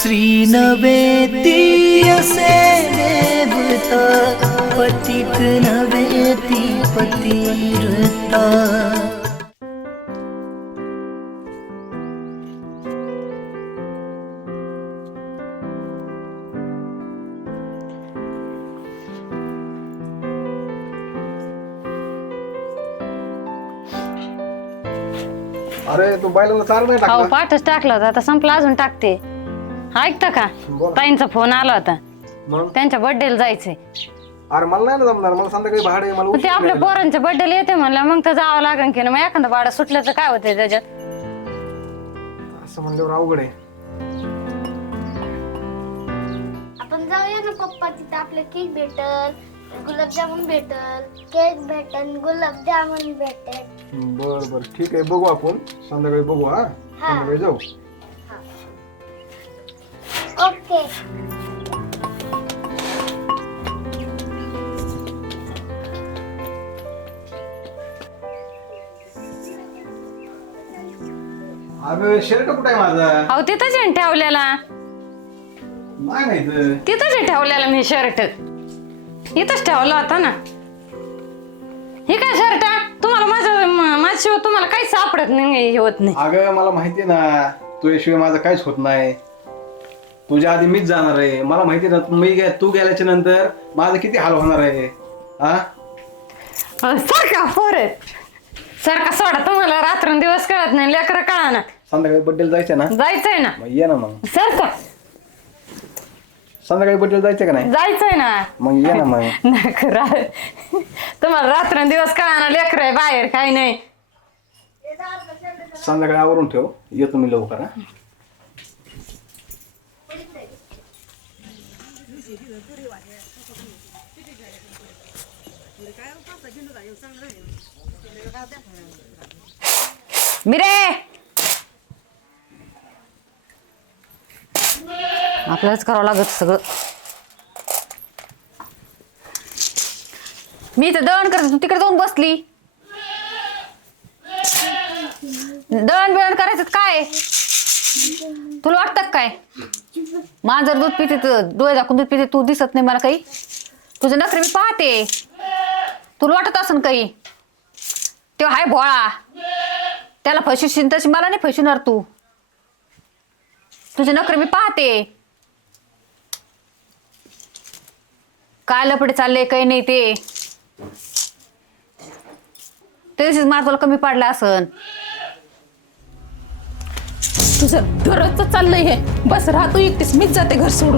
श्री नवेती असे देवता पतित नवेती पतिव्रता। अरे तू बायला चार नाही हो टाकला. पाठच टाकला होता आता संपला अजून टाकते. ऐकता का ताईंचा फोन आला होता मग त्यांच्या बर्थडेला जायचंय. अरे मला नाही ना जमणार मला संध्याकाळी भाडे मला मग ते उशीर आपल्या लागेल. पोरांच्या बर्थडेला येते म्हणलं मग तर जावं लागेल की ना. मग एखादं भाडं सुटलं तर काय होतंय त्याच्यात. असं म्हणल्यावर अवघड आहे. आपण जाऊया ना पप्पा, तिथे आपलं केक भेटल, गुलाबजामुन भेटल, केक भेटल, गुलाबजामुन भेटेल. बर बर ठीक आहे बघू आपण संध्याकाळी बघू. हा संध्याकाळी जाऊ. ओके. अगं शर्ट कुठे आहे माझा? अहो तिथंच आहे ठेवलेला. नाही नाही इथं. तिथंच आहे ठेवलेला मी शर्ट. इथंच ठेवला होता ना. हे काय शर्ट तुम्हाला माझ्याशिवाय तुम्हाला काही सापडत नाही, हे होत नाही. अगं मला माहिती आहे ना तुझ्याशिवाय माझं काहीच होत नाही. तुझ्या आधी मीच जाणार आहे. मला माहिती आहे ना तू गेल्याच्या नंतर माझं किती हाल होणार आहे. हा सारखा परत सारखा सोडा. तुम्हाला रात्रंदिवस कळत नाही, लेकरं कळा ना. संध्याकाळी बड्डेला जायचं ना? जायचंय ना. मग ये ना. मग सारखा संध्याकाळी बड्डेला जायचं का नाही? जायचंय ना. मग ये ना. मग तुम्हाला रात्रंदिवस कळा ना, लेकर आहे बाहेर काही नाही. संध्याकाळी आवरून ठेव, येतो मी लवकर. हा मिरे आपल्यालाच करावं लागत सगळं. मी तर दळण करत, तू तिकडे जाऊन बसली. दळण बिळण करायचं काय तुला वाटतं काय? माझं जर दूध पिते तर डोळे दाखवून दूध पिते, तू दिसत नाही मला काही. तुझे नखरे मी पाहते. तुला वाटत असन काही. तो हाय भोळा, त्याला फसवशील तशी मला नाही फसवणार तू. तुझे नखरे मी पाहते. काय लपडे चालले काही नाही ते. तशीच मार तुला कमी पडला असन. तुझं दररोजच चाललंय हे. बस राहतो एकटीच, मीच जाते घर सोडून.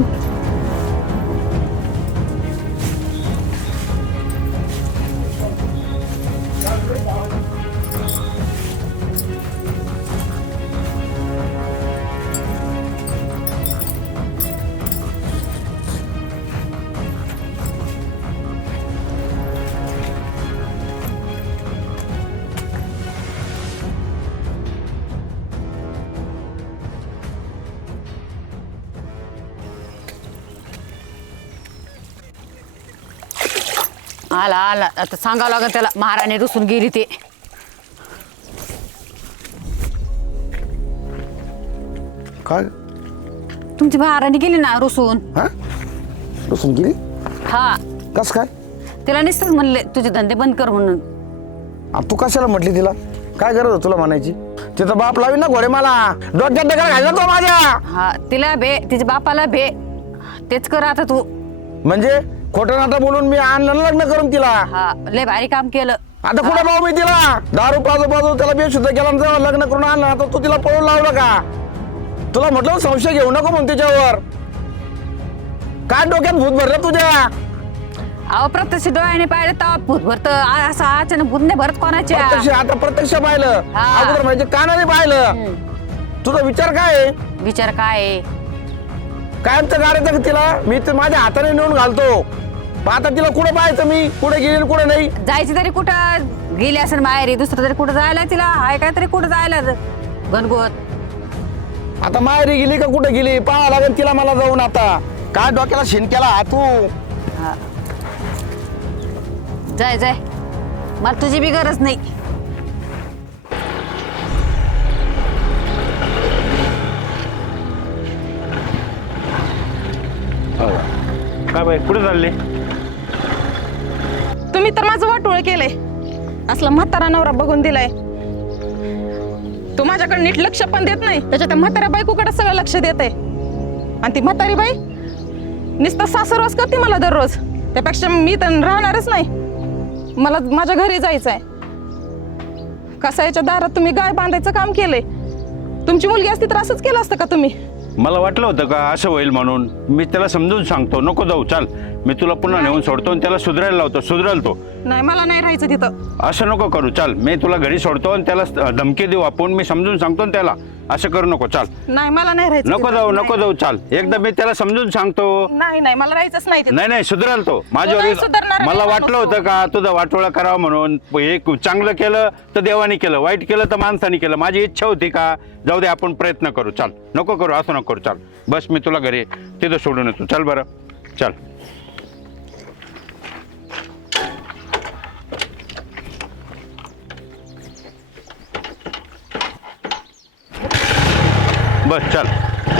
आला आला आता सांगावं लागेल त्याला. महाराणी रुसून गेली ते. काय तुमची महाराणी गेली ना रुसून. हा रुसून गेली? हा कस काय? तिला नुसतंच म्हणले तुझे धंदे बंद कर म्हणून. तू कशाला म्हटली तिला? काय गरज होती तुला म्हणायची? तिचा बाप लावी ना घोडे मला डोक्यात दगड घालला तो माझ्या. हा तिला भे, तिच्या बापाला भे. तेच कर आता तू. म्हणजे खोटं नाटं बोलून मी आणलं ना लग्न करून तिला. हा लय भारी काम केलं. आता कुठे भाऊ मी तिला दारू पाजू त्याला बेशुद्ध केला आणि जेव्हा लग्न करून आणलं आता तू तिला पळून लावलं का? तुला म्हटलं संशय घेऊ नको म्हणून तिच्यावर. काय डोक्यात भूत भरलं तुझ्या? अहो प्रत्यक्ष डोळ्याने पाहिलं तेव्हा भूत भरत. असं अचानक भूत नाही भरत कोणाच्या. आता प्रत्यक्ष पाहिलं, हा. अगोदर म्हणजे कानाने पाहिलं. तुझा विचार काय आहे? विचार काय आहे? कायमचं गाड्याचं तिला मी तर माझ्या हाताने नेऊन घालतो. पण आता तिला कुठं पाहायचं मी? कुठे गेली कुठे नाही? जायची तरी कुठं गेली असेल माहेरी. दुसरं तरी कुठं जायला तिला आहे काय तरी कुठं जायला घनगोत. आता माहेरी गेली का कुठे गेली पाहा लागेल तिला मला जाऊन. आता काय डोक्याला शिनक्याला तू? हा जाय जाय, मला तुझी बी गरज नाही. बाई कुठे चालले? तुम्ही तर माझं वाटोळ केलंय. असला म्हातारा नवरा बघून दिलाय. तू माझ्याकडे नीट लक्ष पण देत नाही, त्याच्या त्या म्हाताऱ्या बायकोकडे सगळं लक्ष देत आहे. आणि ती म्हातारी बाई नुसतं सासरवास करते मला दररोज. त्यापेक्षा मी तर राहणारच नाही. मला माझ्या घरी जायचं आहे. कसायच्या दारात तुम्ही गाय बांधायचं काम केलंय. तुमची मुलगी असती तर असंच केलं असतं का तुम्ही? मला वाटलं होतं का असं होईल म्हणून. मी त्याला समजून सांगतो, नको जाऊ, चाल मी तुला पुन्हा नेऊन सोडतो आणि त्याला सुधारायला लावतो, सुधरेल तो. नाही, मला नाही राहायचं तिथं. असं नको करू, चाल मी तुला घरी सोडतो आणि त्याला धमकी देऊ आपण. मी समजून सांगतो ना त्याला, असं करू नको, चाल. नाही, मला नाही राहायचं नको तिथं. जाऊ, नाही. नको जाऊ, चाल. एकदा मी त्याला समजून सांगतो. नाही नाही, मला राहायचंच नाही तिथं. नाही नाही, सुधरेल तो नाही माझ्यावर. सुधारणार, मला नाही वाटलं नको. होतं का तुझं वाटोळा करावं म्हणून. हे चांगलं केलं तर देवाने केलं, वाईट केलं तर माणसाने केलं. माझी इच्छा होती का जाऊ दे आपण प्रयत्न करू, चाल. नको करू, असं नको करू, चाल. बस मी तुला घरी तिथं सोडून येतो, चल बरं, चल. बस चल.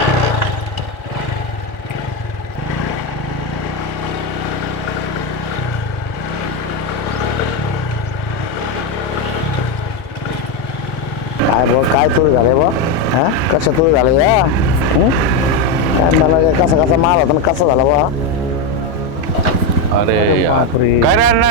काय बघ काय तुला झालंय बा? हा कसं तुला झालं या? काय मला काय कसा मार होता कसा झाला बा? अरे यार, बापरे. काय रे अण्णा?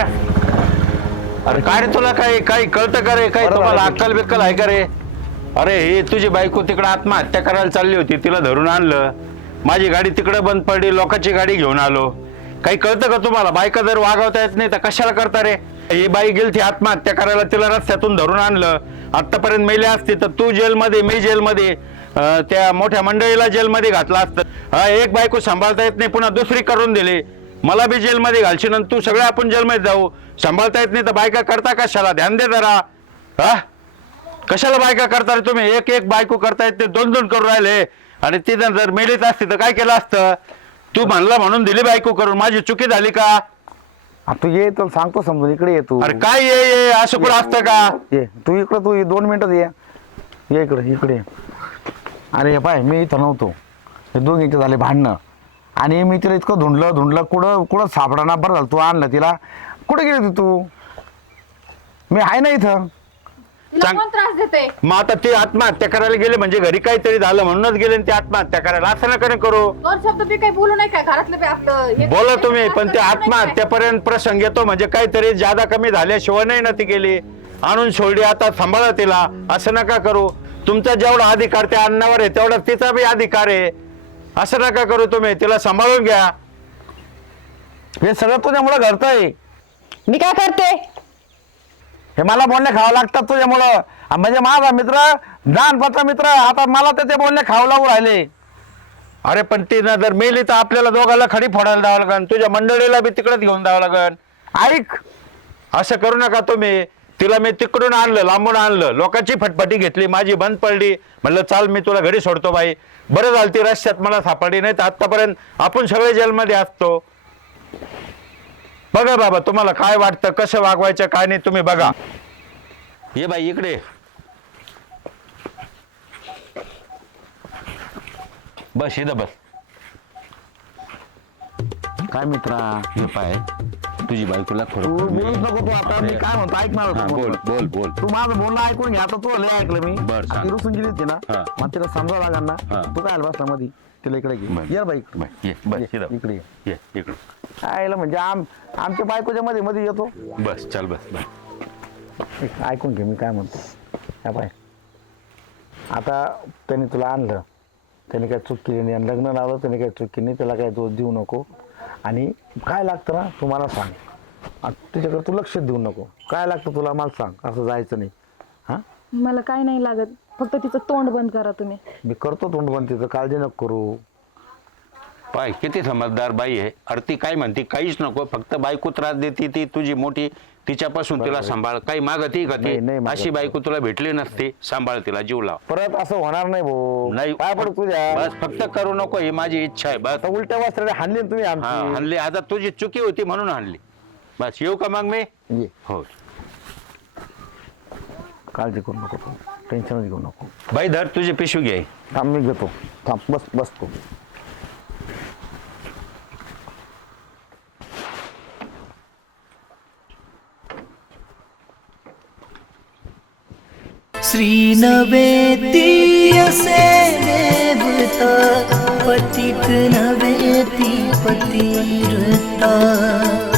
अरे काय रे, तुला काही काही कळतं का रे? काही बरं तुम्हाला झालं. अक्कल बिक्कल आहे का रे? अरे ही तुझी बायको तिकडे आत्महत्या करायला चालली होती, तिला धरून आणलं. माझी गाडी तिकडे बंद पडली, लोकांची गाडी घेऊन आलो. काही कळतं का तुम्हाला? बायका जर वागवता येत नाही तर कशाला करता रे? ही बाई गेलती आत्महत्या करायला, तिला रस्त्यातून धरून आणलं. आतापर्यंत मेली असती तर तू जेलमध्ये, मी जेलमध्ये, त्या मोठ्या मंडळीला जेलमध्ये घातलं असतं. एक बायको सांभाळता येत नाही, पुन्हा दुसरी करून दिली. मला बी जेलमध्ये घालशील आणि तू सगळे आपण जेलमध्ये जाऊ. सांभाळता येत नाही तर बायका करता कशाला? ध्यान दे जरा. हा, कशाला बायका करता रे तुम्ही? एक एक बायको करता येत नाही, दोन दोन करून राहिले. आणि ती जर मेलीच असती तर काय केलं असतं? तू म्हणला म्हणून दिली बायको करून, माझी चुकी झाली का? तू ये, तुला सांगतो समजून. इकडे ये तू. अरे काय ये असं कुठं असतं का? ये तू इकडं, तू 2 मिनिटात ये इकडे इकडे. अरे पाय, मी इथं नव्हतो. हे दोघींचे झाले भांडणं आणि मी तिला इतकं धुंडलं कुठं सापडाना. बरं झालं तू आणलं तिला. कुठे गेली होती तू? मी आहे ना इथं. सांग. कोण त्रास देते? मग आता ते आत्महत्या करायला गेले म्हणजे घरी काहीतरी झालं म्हणूनच गेले आणि ते आत्महत्या करायला. असं नका करू. दोन शब्द बी काही बोलू नाही काय घरातलं बी आपलं हे- बोला तुम्ही, पण ते आत्महत्यापर्यंत प्रसंग येतो म्हणजे काहीतरी जादा कमी झाल्याशिवाय नाही ना ती गेली. आणून सोडली, आता सांभाळा तिला. असं नका करू. तुमचा जेवढा अधिकार त्या अन्नावर आहे तेवढा तिचा बी अधिकार आहे. असं नका करू तुम्ही. तिला सांभाळून घ्या. हे सगळं तुझ्यामुळं घडतंय. मी काय करते? हे मला बोलणे खावं लागतात तुझ्यामुळं. म्हणजे माझा मित्र, लहानपणचा मित्र, आता मला ते बोलणे खावं लागू राहिले. अरे पण ती ना जर मेली तर आपल्याला दोघाला खडी फोडायला द्यावं लागन. तुझ्या मंडळीला बी तिकडेच घेऊन जावं लागन. ऐक, असं करू नका तुम्ही. तिला मी तिकडून आणलं, लांबून आणलं, लोकांची फटफटी घेतली, माझी बंद पडली. म्हणलं चाल मी तुला घरी सोडतो बाई. बरं झालं ती रस्त्यात मला सापडली, नाही तर आतापर्यंत आपण सगळे जेलमध्ये असतो. बघा बाबा, तुम्हाला काय वाटतं, कसं वागवायचं काय नाही तुम्ही बघा. ये बाई इकडे. बस इथं बस. काय मित्रा, हे पाय, तुझी बायकोला तू बोलूच नको. तू आता मी काय म्हणतो ऐक मला. हा, बोल बोल बोल. तू माझं बोलणं ऐकून घ्या. आता तू लय ऐकलं मी. बरं, सांग. ती रुसून गेली होती ना, हा. मग तिला समजावं लागणार ना. हा. तू काय बसला मध्ये, तिला इकडे घे. बरं. ये बाई इकडे. बाई, ये, बस इथं. इकडे ये. ये इकडे. आयला म्हणजे आमच्या बायकोच्या मध्ये मध्ये येतो. बस चल बस बस. ऐकून घे मी काय म्हणतो. ह्या बाय, आता त्याने तुला आणलं, त्याने काय चूक केली नाही. आणि लग्न लावलं, त्याने काय चूक केली नाही. त्याला काय दोष देऊ नको. आणि काय लागतं ना तू मला सांग. तुझ्याकडे तू लक्ष देऊ नको. काय लागतं तुला मला सांग. असं जायचं नाही. हां, मला काय नाही लागत, फक्त तिचं तोंड बंद करा तुम्ही. मी करतो तोंड बंद तिचं. काळजी नको करू. पाय किती समजदार बाई आहे. अरे ती काय म्हणते, काहीच नको, फक्त बायको त्रास देते, ती तुझी मोठी, तिच्यापासून तिला सांभाळ. काही मागती का ती? नाही मागत. अशी बायको तुला भेटली नसते. सांभाळ तिला, जीव लाव. परत असं होणार नाही भाऊ. नाही, काय पड तुझ्या. बस फक्त करू नको, ही माझी इच्छा आहे बस. आता उलट्या वस्त्राने हाणली ना तुम्ही हा, आमची. हाणली. आता तुझी चुकी होती म्हणून हाणली. बस येऊ का मग मी? ये, हो. काळजी करू नको तू. टेन्शनच घेऊ नको. बाई धर तुझी पिशवी घे. थांब मी घेतो. थांब, बस बस तू. श्री नवेती असे देवता पतित नवेती पतिव्रता